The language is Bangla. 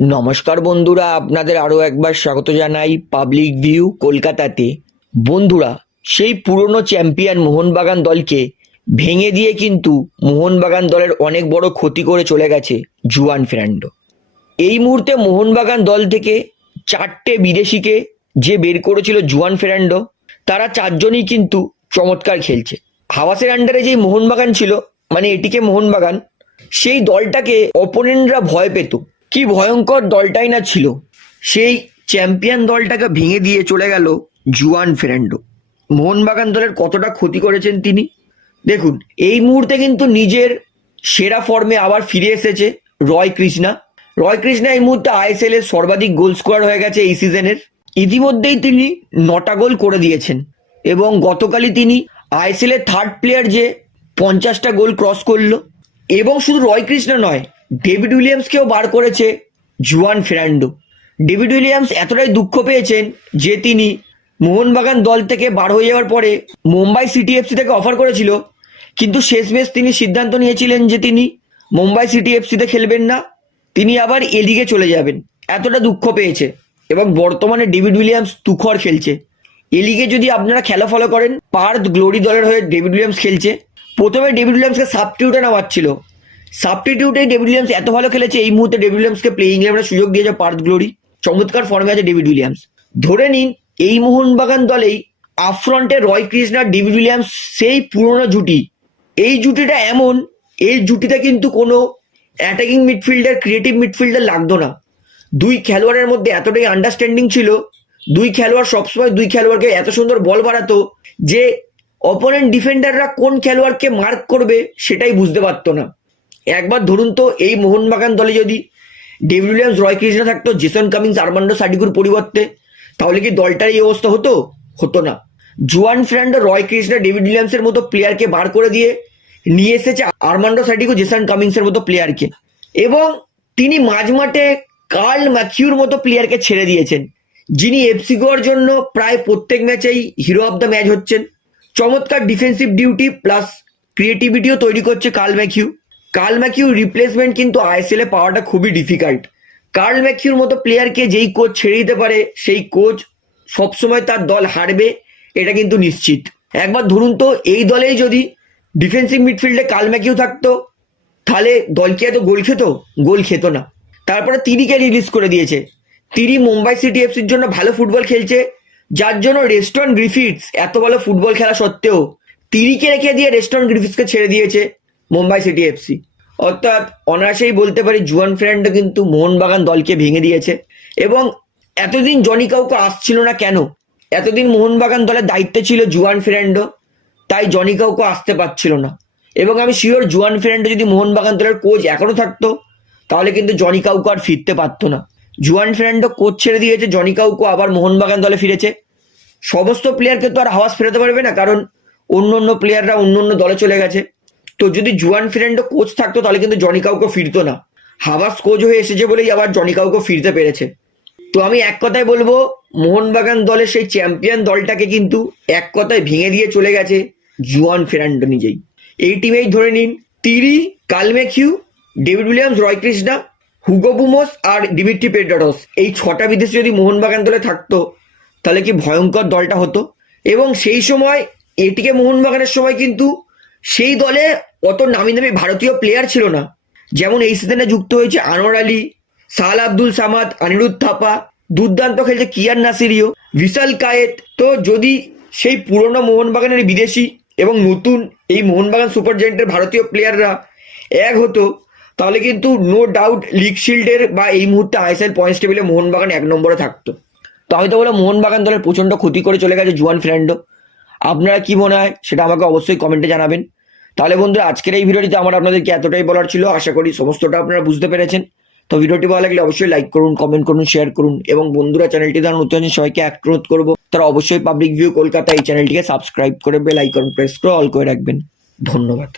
নমস্কার বন্ধুরা, আপনাদের আরও একবার স্বাগত জানাই পাবলিক ভিউ কলকাতাতে। বন্ধুরা, সেই পুরনো চ্যাম্পিয়ন মোহনবাগান দলকে ভেঙে দিয়ে কিন্তু মোহনবাগান দলের অনেক বড় ক্ষতি করে চলে গেছে জুয়ান ফের্নান্ডো। এই মুহূর্তে মোহনবাগান দল থেকে 4টে বিদেশিকে যে বের করেছিল জুয়ান ফের্নান্ডো, তারা 4জনই কিন্তু চমৎকার খেলছে। হাওয়াসের আন্ডারে যেই মোহনবাগান ছিল, মানে এটিকে মোহনবাগান, সেই দলটাকে অপোনেন্টরা ভয় পেত। কি ভয়ঙ্কর দলটাই না ছিল। সেই চ্যাম্পিয়ন দলটাকে ভেঙে দিয়ে চলে গেল জুয়ান ফের্নান্ডো। মোহনবাগান দলের কতটা ক্ষতি করেছেন তিনি দেখুন। এই মুহূর্তে কিন্তু নিজের সেরা ফর্মে আবার ফিরে এসেছে রয় কৃষ্ণা। এই মুহূর্তে আইএসএল এর সর্বাধিক গোল স্কোয়ার হয়ে গেছে এই সিজনের। ইতিমধ্যেই তিনি 9টা গোল করে দিয়েছেন এবং গতকালই তিনি আইএসএল এর থার্ড প্লেয়ার যে 50টা গোল ক্রস করলো। এবং শুধু রয় কৃষ্ণা নয়, ডেভিড উইলিয়ামসকেও বার করেছে জুয়ান ফের্নান্ডো। ডেভিড উইলিয়ামস এতটাই দুঃখ পেয়েছেন যে তিনি মোহনবাগান দল থেকে বার হয়ে যাওয়ার পরে মুম্বাই সিটি এফসি থেকে অফার করেছিল, কিন্তু শেষমেশ তিনি সিদ্ধান্ত নিয়েছিলেন যে তিনি মুম্বাই সিটি এফসিতে খেলবেন না, তিনি আবার এ লিগে চলে যাবেন। এতটা দুঃখ পেয়েছে এবং বর্তমানে ডেভিড উইলিয়ামস তুখর খেলছে। এ লিগে যদি আপনারা খেলা ফলো করেন, পার্থ গ্লোরি দলের হয়ে ডেভিড উইলিয়ামস খেলছে। প্রথমে ডেভিড উইলিয়ামসকে সাবস্টিটিউটে নামাচ্ছিল, সাবস্টিটিউটে ডেভিড উইলিয়ামস এত ভালো খেলেছে, এই মুহূর্তে ডেভিড উইলিয়ামসকে প্লেইং ইলেভেনে সুযোগ দিয়েছে পার্থ গ্লোরি। চমৎকার ফর্মে আছে ডেভিড উইলিয়ামস। ধরে নিন এই মোহনবাগান দলেই আপফ্রন্টে রয় কৃষ্ণা, ডেভিড উইলিয়ামস, সেই পুরনো জুটি। এই জুটিটা এমন, এই জুটিতে কিন্তু কোনো অ্যাটাকিং মিডফিল্ডার, ক্রিয়েটিভ মিডফিল্ডার লাগতো না। দুই খেলোয়াড়ের মধ্যে এতটাই আন্ডারস্ট্যান্ডিং ছিল, দুই খেলোয়াড় সবসময় দুই খেলোয়াড়কে এত সুন্দর বল বাড়াতো যে অপোনেন্ট ডিফেন্ডাররা কোন খেলোয়াড়কে মার্ক করবে সেটাই বুঝতে পারতো না। একবার ধরুন তো, এই মোহনবাগান দলে যদি ডেভিড উইলিয়ামস, রয় কৃষ্ণা থাকতো, জেসন কামিন্স, আর্মান্ডো সাডিকুর পরিবর্তে, তাহলে কি দলটার এই অবস্থা হতো? হতো না। জুয়ান ফের্নান্ডো রয় কৃষ্ণা, ডেভিড উইলিয়ামসের মতো প্লেয়ারকে বার করে দিয়ে নিয়ে এসেছে আর্মান্ডো সাডিকু, জেসন কামিন্সের মতো প্লেয়ারকে। এবং তিনি মাঝমাঠে কার্ল ম্যাথিউর মতো প্লেয়ারকে ছেড়ে দিয়েছেন, যিনি এফসি গোয়ার জন্য প্রায় প্রত্যেক ম্যাচেই হিরো অফ দ্য ম্যাচ হচ্ছেন। চমৎকার ডিফেন্সিভ ডিউটি প্লাস ক্রিয়েটিভিটিও তৈরি করছে কার্ল ম্যাথিউর রিপ্লেসমেন্ট কিন্তু আইএসএল এ পাওয়াটা খুবই ডিফিকাল্ট। কার্ল ম্যাথিউর মতো প্লেয়ারকে যেই কোচ ছেড়ে দিতে পারে, সেই কোচ সবসময় তার দল হারবে, এটা কিন্তু নিশ্চিত। একবার ধরুন তো, এই দলেই যদি ডিফেন্সিভ মিডফিল্ডে কার্ল ম্যাথিউ থাকতো, তাহলে দল কি এত গোল খেত না। তারপরে তিরিকে রিলিজ করে দিয়েছে। তিরি মুম্বাই সিটি এফসির জন্য ভালো ফুটবল খেলছে, যার জন্য রেস্টন গ্রিফিথস এত ভালো ফুটবল খেলা সত্ত্বেও তিরিকে রেখে দিয়ে রেস্টন গ্রিফিথসকে ছেড়ে দিয়েছে মুম্বাই সিটি এফসি। অর্থাৎ অনায়াসেই বলতে পারি জুয়ান ফের্নান্ডো কিন্তু মোহনবাগান দলকে ভেঙে দিয়েছে। এবং এতদিন জনি কাউকে আসছিল না কেন? এতদিন মোহনবাগান দলের দায়িত্বে ছিল জুয়ান ফের্নান্ডো, তাই জনি কাউকে আসতে পারছিল না। এবং আমি শিওর জুয়ান ফের্নান্ডো যদি মোহনবাগান দলের কোচ এখনো থাকতো, তাহলে কিন্তু জনি কাউকে আর ফিরতে পারতো না। জুয়ান ফের্নান্ডো কোচ ছেড়ে দিয়েছে, জনি কাউকে আবার মোহনবাগান দলে ফিরেছে। সমস্ত প্লেয়ারকে তো আর হাওয়াস ফেরাতে পারবে না, কারণ অন্য প্লেয়াররা অন্য দলে চলে গেছে। তো যদি জুয়ান ফের্নান্ডো কোচ থাকতো, তাহলে কিন্তু জনি কাউকে ফিরতো না। হাওয়াস কোচ হয়ে এসেছে বলেই আবার জনি কাউকে ফিরতে পেরেছে। তো আমি এক কথায় বলবো, মোহনবাগান দলের সেই চ্যাম্পিয়ন দলটাকে কিন্তু এক কথায় ভেঙে দিয়ে চলে গেছে জুয়ান ফের্নান্ডো নিজেই। এই টিমেই ধরে নিন তিরি, কার্ল ম্যাথিউ, ডেভিড উইলিয়ামস, রয় কৃষ্ণা, হুগো বুমোস আর দিমিত্রি পেড্রাডস, এই 6টা বিদেশি যদি মোহনবাগান দলে থাকতো, তাহলে কি ভয়ঙ্কর দলটা হতো। এবং সেই সময় এটিকে মোহনবাগানের সময় কিন্তু সেই দলে অত নামি দামি ভারতীয় প্লেয়ার ছিল না। যেমন এই সিজনে যুক্ত হয়েছে আনোয়ার আলী, সাহাল আব্দুল সামাদ, অনিরুদ্ধ থাপা, দুর্দান্ত খেলছে কিয়ান নাসিরিও, ভিশাল কায়েত। তো যদি সেই পুরনো মোহনবাগানের বিদেশি এবং নতুন এই মোহনবাগান সুপার জায়েন্টের ভারতীয় প্লেয়াররা এক হতো, তাহলে কিন্তু নো ডাউট লিগ শিল্ডের বা এই মুহূর্তে আইএসএল পয়েন্টস টেবিলে মোহনবাগান 1 নম্বরে থাকতো। তো আমি তো বলে মোহনবাগান দলের প্রচণ্ড ক্ষতি করে চলে গেছে জুয়ান ফের্নান্ডো। আপনারা কি মনে হয় সেটা আমাকে অবশ্যই কমেন্টে জানাবেন। তাহলে বন্ধুরা, আজকের এই ভিডিওটিতে আমার আপনাদেরকে এতটাই বলার ছিল। আশা করি সমস্তটা আপনারা বুঝতে পেরেছেন। তো ভিডিওটি ভালো লাগলে অবশ্যই লাইক করুন, কমেন্ট করুন, শেয়ার করুন এবং বন্ধুরা চ্যানেলটি যারা নতুন আছেন সবাইকে অনুরোধ করবো তারা অবশ্যই পাবলিক ভিউ কলকাতা এই চ্যানেলটিকে সাবস্ক্রাইব করে বেল আইকন প্রেস করে অল করে রাখবেন। ধন্যবাদ।